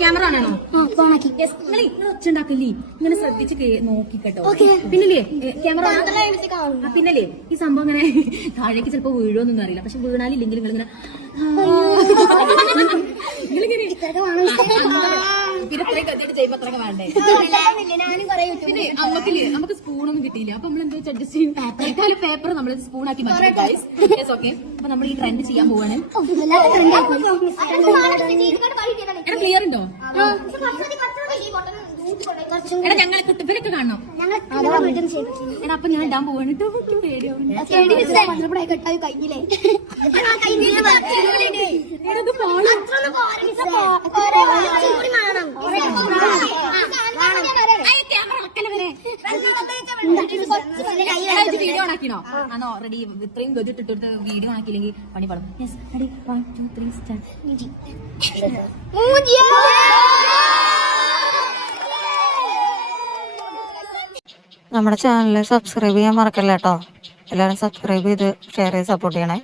Camera ആണോ? നിങ്ങൾ ഒച്ചുണ്ടാക്കില്ലേ, ഇങ്ങനെ ശ്രദ്ധിച്ച് നോക്കിക്കട്ടോ. പിന്നില്ലേ ക്യാമറ, പിന്നല്ലേ ഈ സംഭവം ഇങ്ങനെ താഴേക്ക് ചിലപ്പോ വീഴുമെന്നൊന്നും അറിയില്ല. പക്ഷെ വീണാലില്ലെങ്കിൽ നിങ്ങളിങ്ങനെ പിന്നെ ഇത്രയും കത്തിട്ട് ചെയ്യുമ്പോ അത്രയൊക്കെ വേണ്ടേ? പിന്നെ നമുക്ക് സ്പൂണൊന്നും കിട്ടിയില്ല. അപ്പൊ നമ്മൾ എന്താ വെച്ചാൽ അഡ്ജസ്റ്റ് ചെയ്യും. പേപ്പർ നമ്മൾ സ്പൂണാക്കി മാറ്റി. ഓക്കെ, അപ്പൊ നമ്മൾ ഈ ട്രെൻഡ് ചെയ്യാൻ പോവാണ്. ക്ലിയർ ഉണ്ടോ? എടാ ഞങ്ങളെ കുട്ടിപ്പനൊക്കെ കാണണം. എടാ അപ്പൊ ഞാൻ ഇടാൻ പോവാണ് കേട്ടോ. കഴിഞ്ഞില്ലേ? വീഡിയോ ഓണാക്കിനോ? ആണോ? റെഡി. ഇത്രയും ഗതിട്ടിട്ട് വീഡിയോ ഓണാക്കിയില്ലെങ്കിൽ പണി പാടും. Ready 1 2 3 start. നമ്മുടെ ചാനൽ സബ്സ്ക്രൈബ് ചെയ്യാൻ മറക്കല്ല കേട്ടോ. എല്ലാവരും സബ്സ്ക്രൈബ് ചെയ്ത് ഷെയർ ചെയ്ത് സപ്പോർട്ട് ചെയ്യണേ.